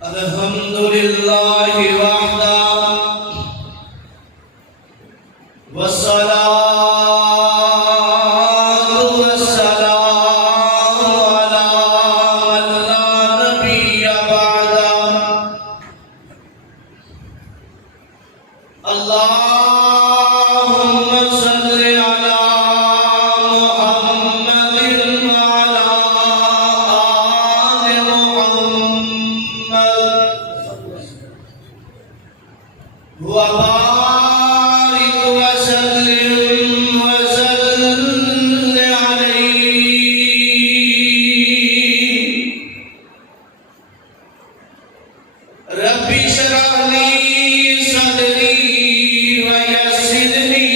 الحمدللہ وحدہ والصلاة والسلام علی من لا نبی بعدہ اللہم صل علی محمد وعلی آل محمد وبارك وسلم وزد عليه رب اشرح لي صدري ويسر لي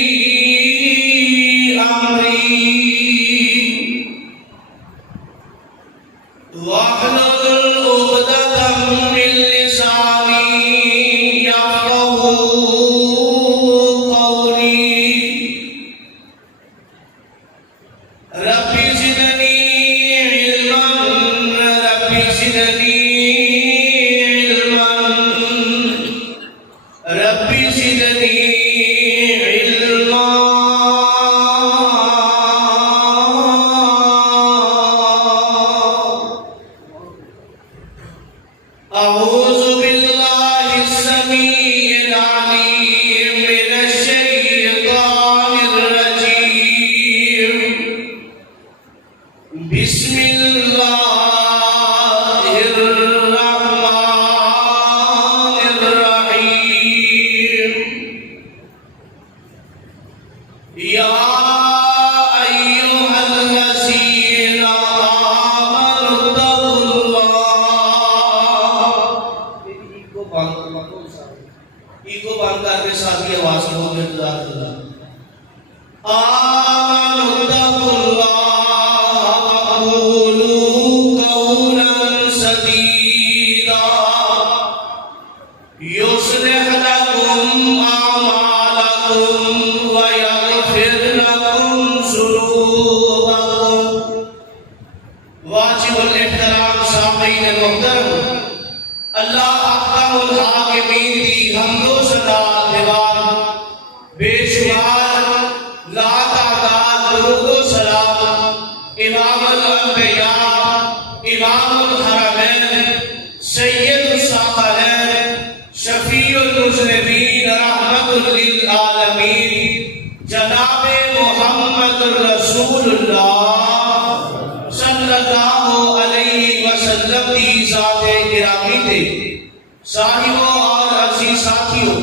أمري واحلل عقدة من لساني ربی زدنی علما ربی زدنی علما ربی زدنی علما اعوذ باللہ السمیع العلیم من الشیطان الرجیم بسم اللہ الرحمن الرحیم یا ایہا الذین آمنوا اتقوا اللہ ایگو بند کر کے ساتھی آواز کو جزاک اللہ آمنوا اتقوا اللہ يصلح لكم أعمالكم ويغفر لكم ذنوبكم واجب الاحترام سامعین محترم اللہ احکم الحاکمین کی حمد و ثنا دیوان بے شمار لا تعداد درود و سلام امام الانبیاء امام الحرمین سید الثقلین شفیع المذنبین رحمت للعالمین جناب محمد رسول اللہ صلی اللہ علیہ وسلم کی ذات گرامی تھے صاحبوں اور عزیز ساتھیوں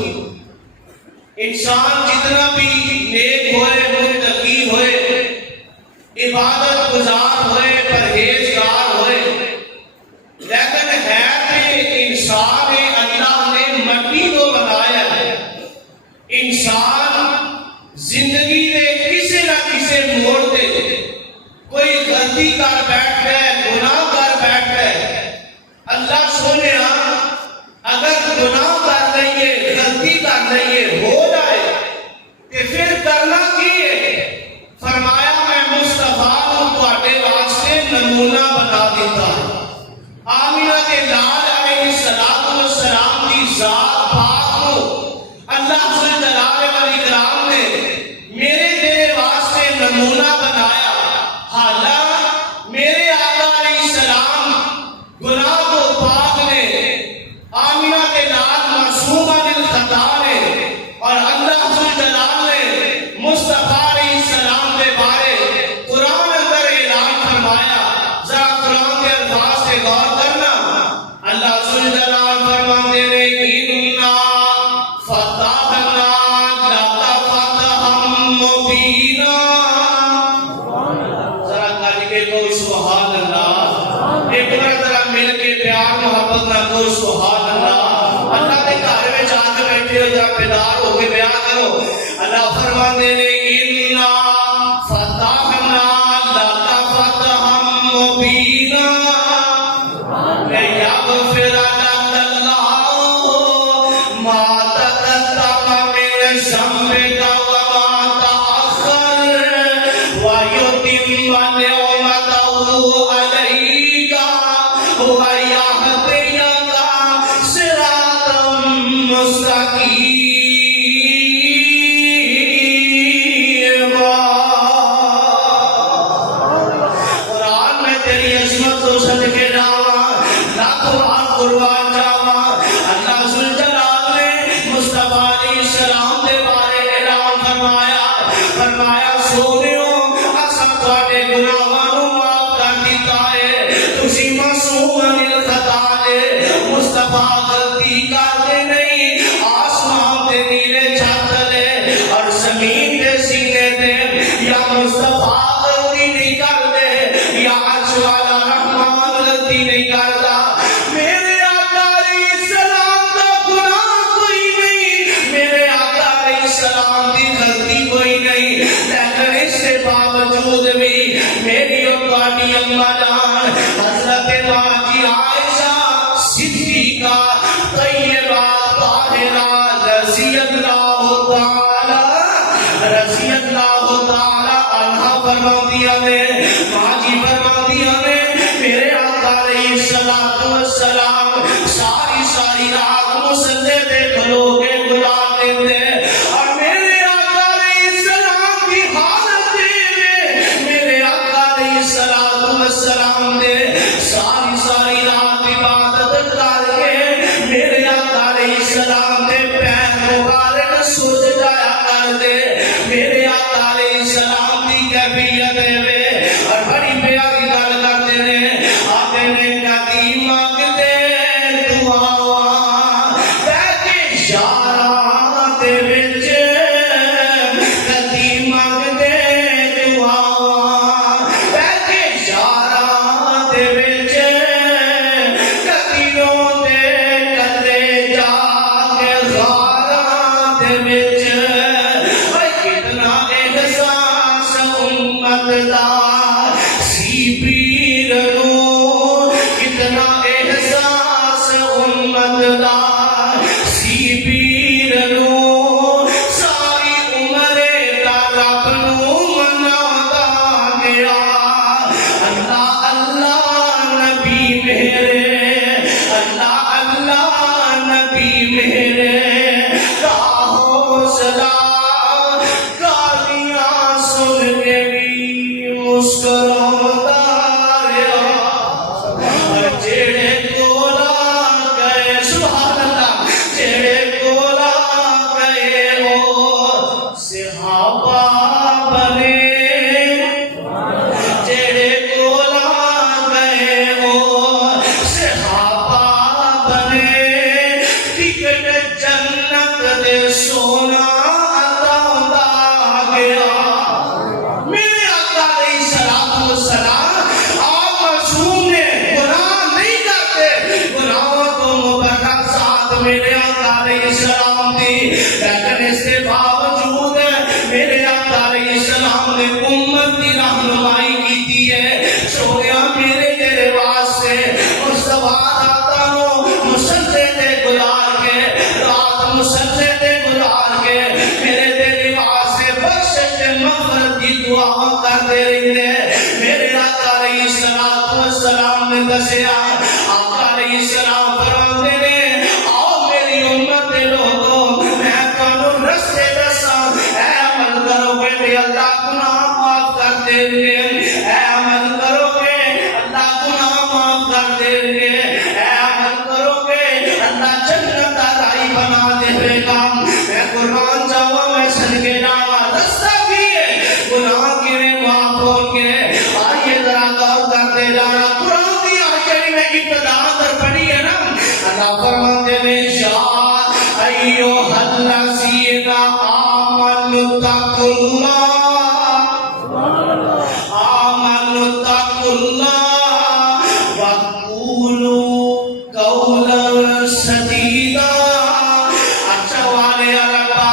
انسان جتنا بھی نیک ہوئے متقی ہوئے عبادت گزار ہوئے پرہیزگار ہوئے لیکن ہے کہ انسان اللہ نے مٹی کو بنایا ہے انسان زندگی میں کسی نہ کسی موڑ دے کوئی غلطی کر بیٹھ ہے گناہ کر بیٹھ ہے اللہ سونے اگر گناہ کر لئیے غلطی کر لئیے ہو جائے کہ پھر کرنا کی ہے فرمایا میں مصطفیٰ ہوں تواڈے واسطے نمونہ بنا دیتا ہوں آمینہ کے لال علیہ السلام کی ذات پاک کو اللہ ذل جلال والاکرام نے میرے تیرے واسطے نمونہ بنایا حالانکہ میرے آقا علیہ السلام گناہ کو پاک نے آمینہ کے لال معصومہ للخطا نے اور اللہ ذل جلال نے مصطفیٰ علیہ السلام کے بارے قرآن اندر اعلان فرمایا ذرا قرآن کے الفاظ سے غور کرنا اللہ ذل جلال فرماتے ہیں اِنَّا فَتَحْنَا لَكَ فَتْحًا مُبِينًا ذرا کہہ کے کو سبحان اللہ ایک بار ذرا مل کے پیار محبت نہ کو سبحان اللہ اللہ کے گھر میں جا کے بیٹھے ہو جا بیدار ہو کے بیان کرو اللہ فرماتے ہیں اِنَّا فَتَحْنَا لَكَ فَتْحًا مُبِينًا لِيَغْفِرَ لَكَ اللَّهُ مَا تَقَدَّمَ مِنْ ذَنبِكَ وَمَا تَأَخَّرَ وَيُتِمَّ نِعْمَتَهُ عَلَيْكَ وَيَهْدِيَكَ پاک قربان جاوا اللہ ذوالجلال نے مصطفیٰ علیہ السلام دے بارے اعلان فرمایا سونیو اساں تواڈے گناہاں نوں معاف کر دتا ہے تسی معصوم من الخطا نے مصطفیٰ غلطی کرتے نہیں آسمان دے نیلے چھت لے اور زمین دے سینے دے یا مصطفیٰ غلطی نہیں کرتے یا عرش والا رحمان غلطی نہیں کرتا میرے آقا علیہ السلام کا گناہ کوئی نہیں میرے آقا علیہ السلام کی غلطی کوئی نہیں لیکن اس کے باوجود بھی میری اپنی اماں جان حضرت باجی عائشہ صدیقہ طیبہ طاہرہ رضی اللہ تعالی عنہا فرماندیاں نے باجی فرماندیاں نے میرے آقا علیہ السلام ساری رات مصلے پہ کھلو کے گزار دیتے اور میرے آقا علیہ السلام کی حالت میں میرے آقا علیہ السلام نے ساری رات عبادت کر کے میرے آقا علیہ السلام نے پیر مبارک سوج جایا کر دے میرے آقا علیہ السلام کی کیفیت میں اور بڑی پیاری گل کرتے ہیں آتے نے کدی مانگتے دعا بیٹھے یاراں دے وچ کدی مانگتے دعا بیٹھے یاراں دے وچ کدی روندے کدے جا کے غاراں دے وچ کتنا احساس امت دا سی پیر نو کتنا احساس امت دا سی پیر نو ساری عمر دا رب نو منادا گیا اللہ اللہ نبی میرے اللہ اللہ نبی میرے کا حوصلہ گالیاں سن کے بھی مسکراتا رہا جڑے کولا گئے سبحان اللہ جڑے کولا گئے او صحابہ بنے جڑے کولا گئے او صحابہ بنے ٹکٹ جنت دے سونا میرے آقا علیہ السلام آپ معصوم نے گناہ نہیں کرتے گناہوں کو مبرک ساتھ میرے آقا علیہ السلام دی لیکن اس کے باوجود میرے آقا علیہ السلام نے امت کی رہنمائی کی ہے سویا میرے تیرے واسطے مصطفیٰ آتا ہوں مسلے تے گزار کے رات مسلے تے گزار کے میرے تیرے واسطے بخشش تے مغفرت کی دعا کرتے رہتے میرے آقا علیہ السلام نے دسیا آقا علیہ السلام فرماتے نے آؤ میری امت دے لوگوں میں تانوں رستے دساں اے عمل کرو گے اللہ گناہ معاف کر دے گے اے عمل کرو گے اللہ گناہ معاف کر دے گے اے عمل کرو گے اللہ جنت دا راہی بنا دے گا میں قربان جاواں میں صدقے جاواں رستہ کی ہے گناہ کے معاف ہو کے آئیے ذرا غور کرتے جانا قرآن کی آیت میں ابتدا در پڑھی ہے نا اللہ فرماتے ہیں یا ایھا الذین آمنوا اتقوا اللہ وقولوا قولا سدیدا اچھا والے ربا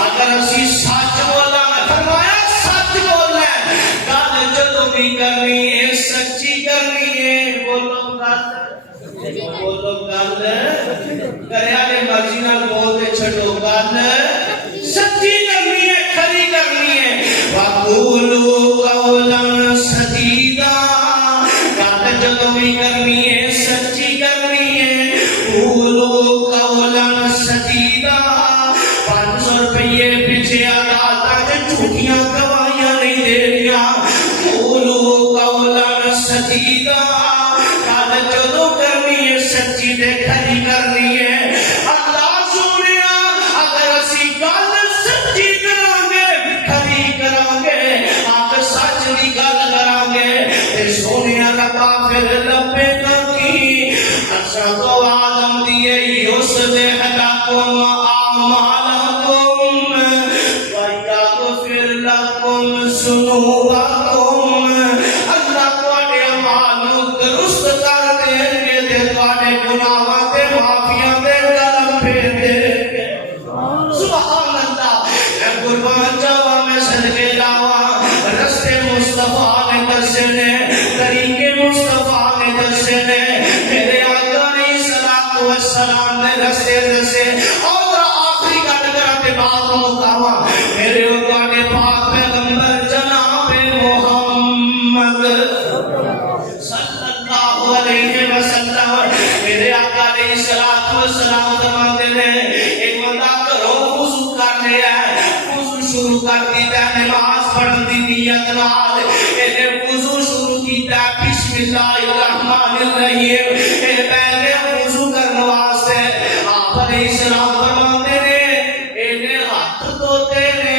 اگر اسی سچ بولا فرمایا سچ بولنا ہے گل جدوں بھی کرنی ہے سچی کرنی ہے بولو گل کریا نے مرضی نال بولتے چھڈو گل سچی کرنی ہے کھری کرنی ہے وقولوا قولا سدیدا گل جدوں بھی کرنی ہے سچی کرنی ہے قولوا قولا سدیدا 500 روپے پیچھے عدالت جھوٹیاں گواہیاں نہیں دے رہیا قولوا قولا سدیدا گل جدوں کرنی ہے سچی سچی تے کھری کرنی ہے اللہ سونے اگر اسی گل سچی کران گے کھری کران گے اگر سچ دی گل کران گے تے سونے ربا پھر لبے گا کی اچھا تو آدم دیے یصلح لکم اعمالکم ویغفر لکم ذنوبکم اللہ تواڈے اعمال نوں درست کر دیں گے تے تواڈے گناہاں تے معافیاں دے قدم پھیر دیں گے سبحان اللہ اے قربان جاواں میں صدقے لاواں رستے مصطفیٰ نے دسے نے طریقے مصطفیٰ نے دسے نے میرے آقا علیہ الصلوۃ والسلام نے رستے دسے اور آخری گل کراں تے بات مکاواں میرے آقا نے پاک پیغمبر جناب محمد صلی اللہ علیہ وسلم میرے آقا علیہ الصلوۃ والسلام فرماتے ہیں ایک بندہ گھروں وضو کر لیا وضو شروع کر دیتا نماز پڑھن دی نیت نال اے وضو شروع کیتا بسم اللہ الرحمن الرحیم اے پہلے وضو کرنے واسطے آپ علیہ السلام فرماتے ہیں اے ہاتھ دھوتے نے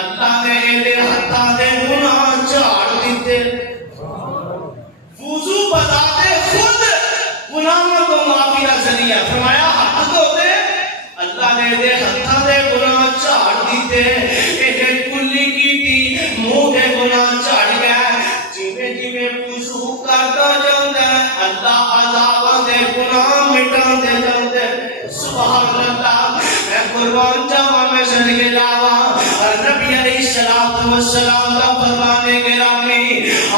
اللہ نے اے ہاتھاں دے گناہ جھاڑ دیتے وضو بتاتے خود گناہوں کو معافی کا ذریعہ فرمایا ہاتھ دھوتے اللہ نے اے ہاتھاں دے گناہ جھاڑ دیتے اے کلی کیتی منہ دے گناہ جھاڑ گیا جویں جویں وضو کردا جاندا ہے اللہ عذاب دے گناہ مٹاندے جاندے سبحان اللہ میں قربان جاواں میں صدقے لاواں اور نبی علیہ الصلوۃ والسلام کا فرمانے گرامی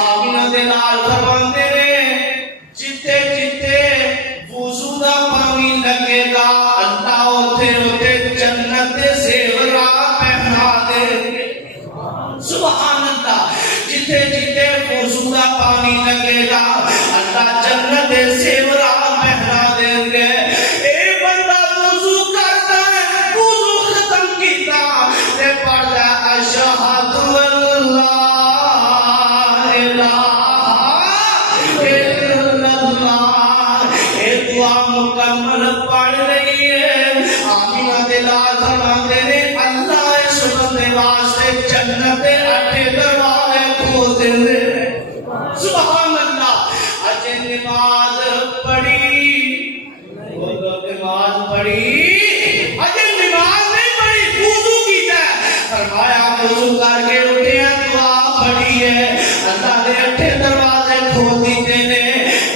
آمینہ دے نال فرماندے نے جتے جتے وضو دا پانی لگے گا اللہ اوتھے اوتھے جنت دے زیورات پہنا دے گے سبحان اللہ جتے جتے وضو دا پانی لگے گا اللہ جنت دے زیورات پہنا دیں گے اے بندہ وضو کرتا ہے وضو ختم کیتا تے پڑھدا اشہد اللہ الہ الا اللہ اے دعا مکمل پڑھ رہی ہے آمینہ دے لال فرماندے نے اللہ اس بندے واسطے جنت دے 8 دروازے کھول دے سبحان اللہ اج نماز پڑھی نماز پڑھی اج نماز نہیں پڑھی وضو کیتا ہے فرمایا وضو کر کے اٹھے دعا پڑھی ہے اللہ نے 8 دروازے کھول دیتے نے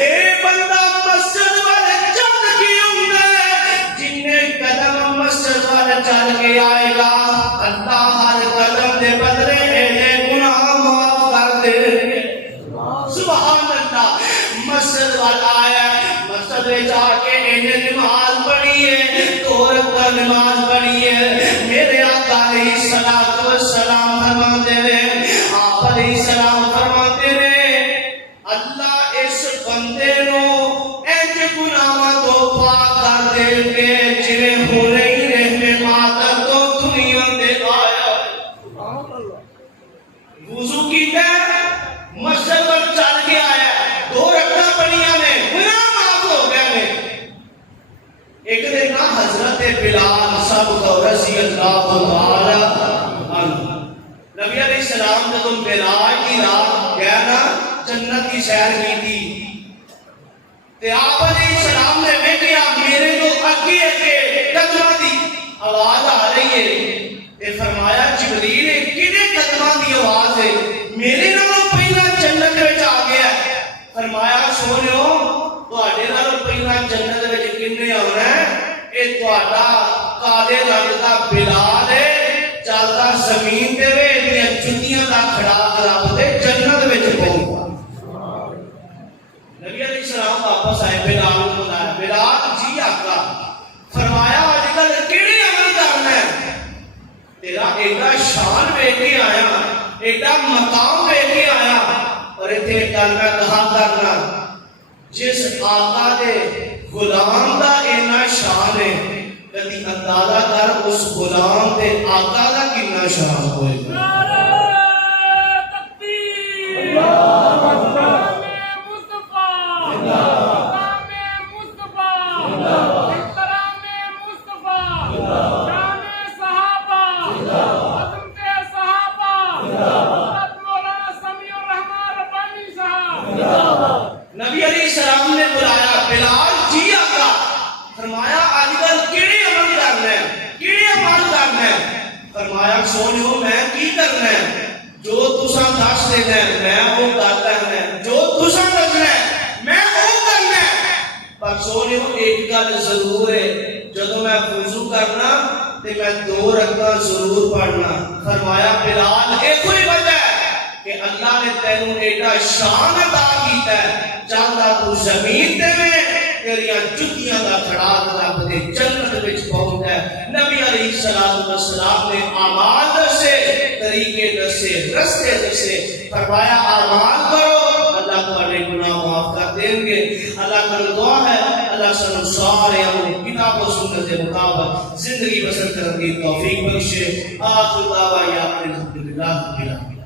اے بندہ مسجد والے چل کے ہوندا ہے جنے قدم مسجد والے چل کے آئے گا اللہ ہر قدم دے بدلے اے گناہ معاف کر دے گے سبحان اللہ مسجد والا آیا مسجد میں جا کے انہیں نماز پڑھی ہے 2 رکعت نماز پڑھی ہے میرے آقا علیہ الصلوۃ والسلام فرماتے ہیں آپ علیہ السلام فرماتے ہیں اللہ اس بندے نو انج گناہاں تو پاک کر دے گے جویں ہونے ہی رحمے ماتا تو دنیا تے آیا وضو کیتا مسجد پر چل کے آیا 2 رکعتاں پڑھیاں نے گناہ معاف ہو گئے نے ایک دن نا حضرت بلال سب کو رضی اللہ تعالی عنہ نبی علیہ السلام جب بلال کی رات گیا نا جنت کی سیر کی تھی تے آپ علیہ السلام نے ویکھیا میرے تو اگے اگے قدماں دی آواز آ رہی ہے تے فرمایا جبریل کنے قدماں دی آواز ہے میرے نالوں پہلا جنت وچ آ گیا فرمایا سونیو تواڈے نالوں پہلا جنت وچ کنے آنا ہے اے تواڈا کالے رنگ دا بلال ہے چلدا زمین تے وے تے جُتیاں دا کھڑا رب دے جنت وچ پہنچا نبی علیہ السلام واپس آئے بلال کو بلایا بلال جی آقا فرمایا اج کل کیڑے عمل کرنا ہے تیرا ایڈا شان ویکھ کے آیا ایڈا مقام ویکھ کے آیا اور ایتھے گل میں کہا کرنا جس آقا دے غلام دا اینا شان ہے کدی اندازہ کر اس غلام دے آقا دا کتنا شان ہوئے نعرہ تکبیر اللہ فرمایا سونیو میں کی کرنا ہے جو تساں دس دینا ہے میں وہ کرتا ہے جو تساں دسنا ہے میں وہ کرنا ہے پر سونیو ایک گل ضرور ہے جدوں میں وضو کرنا تے میں 2 رکعت ضرور پڑھنا فرمایا بلال ایک ہی وجہ ہے کہ اللہ نے تینوں ایڈا شان عطا کیتا ہے چاہتا تو زمین تے میں تیریاں جتیاں دا کھڑا رب دے جنت وچ پہنچا ہے نبی علیہ الصلوۃ والسلام نے اعمال دسے طریقے دسے رستے دسے فرمایا اعمال کرو اللہ تمہارے گناہ معاف کر دیں گے اللہ کا دعا ہے اللہ سن سارے کتاب و سنت کے مطابق زندگی بسر کرنے کی توفیق بخشے آخر دعوانا الحمدللہ رب العالمین